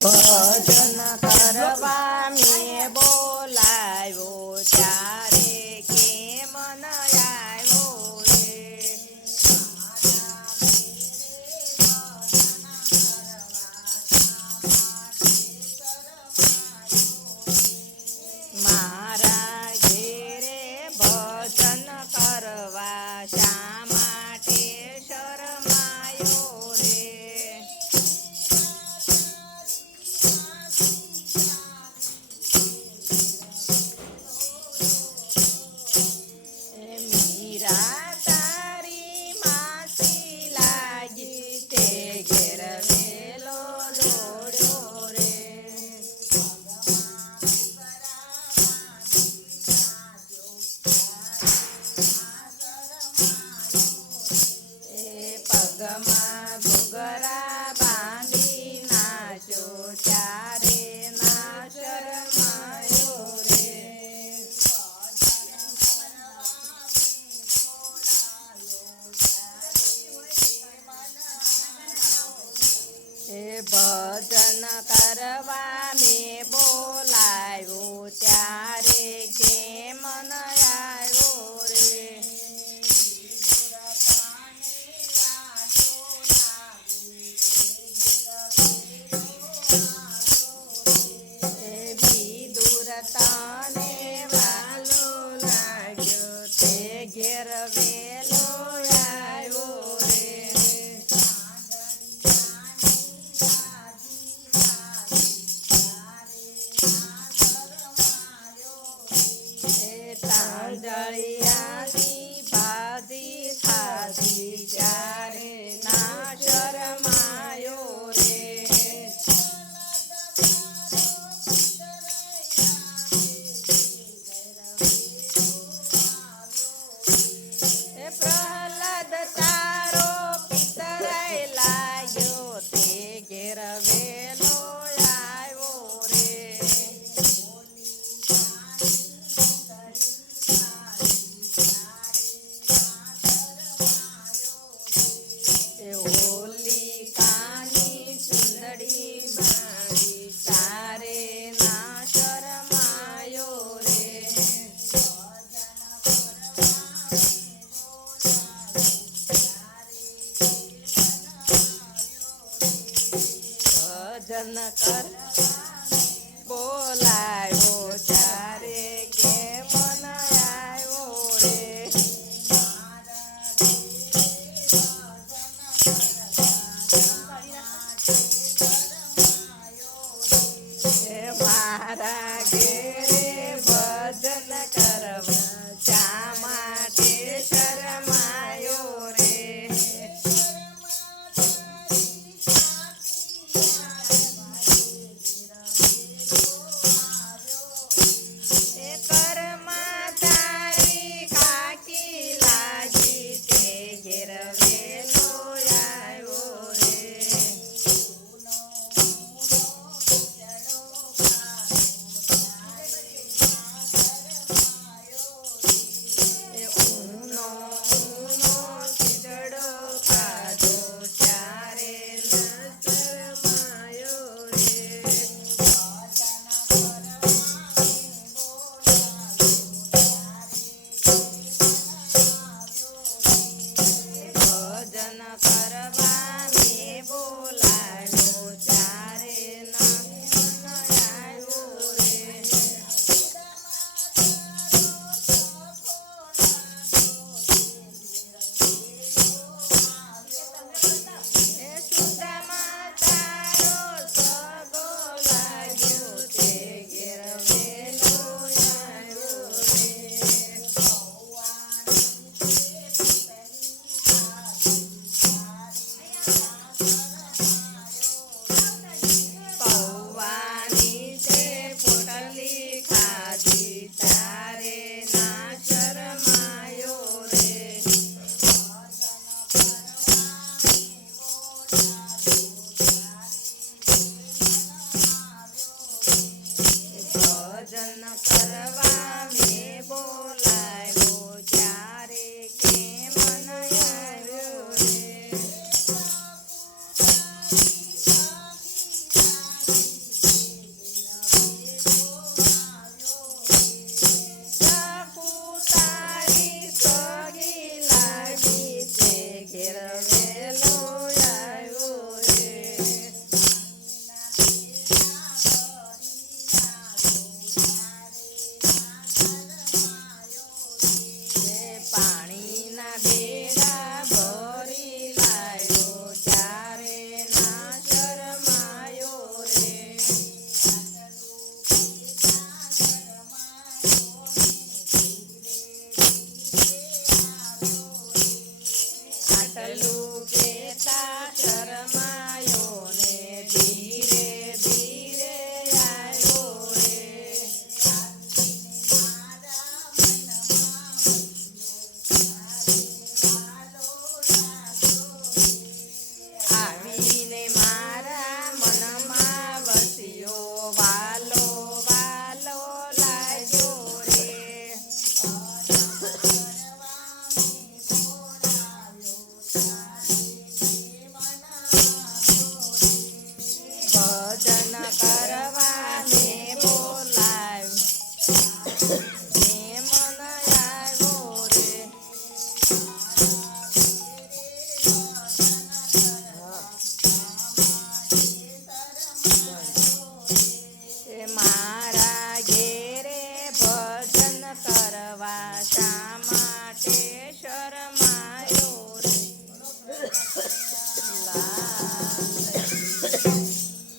ભજન કરવા મેં બોલાવ્યો ત્યારે કેમ ન આવ્યો રે મારા ઘેરે ભજન કરવા શા માટે શરમાયો રે મીરા તારી માસી લાગી તે ઘેર વેલો દોડ્યો રે પગમાં ઘૂઘરા બાંધી નાચ્યો ત્યારે ના શરમાયો રે ભજન કરવા મેં બોલાવ્યો ત્યારે કેમ ન આવ્યો રે તને વાલો લાગ્યો તે ઘેર વેલો આવ્યો રે તાંજળિયાની ભાજી ખાધી ત્યારે ના શરમાયો રે પ્રહલાદ તારો પિતરાય લાગ્યો તે ઘેર વેલો આવ્યો રે હોલિકાની ચુંદડી બાળી તારે ના શરમાયો રે ભજન કર બોલાવ્યો ત્યારે કેમ ન આવ્યો રે મારા ઘેરે ભજન કરવા શા માટે શરમાયો રે કરમાં તારી કાકી લાગી તે ઘેર વેલો આવ્યો રે ઊનો ખીચડો ખાધો ત્યારે ન શરમાયો રે ભજન કરવા મેં બોલાવ્યો ત્યારે ન આવ્યો રે સુદામા તારો સગો લાગ્યો તે ઘેર વેલો આવ્યો રે પૌવાની તે પોટલી ખાધી તારે ના શરમાયો રે ભજન કરવા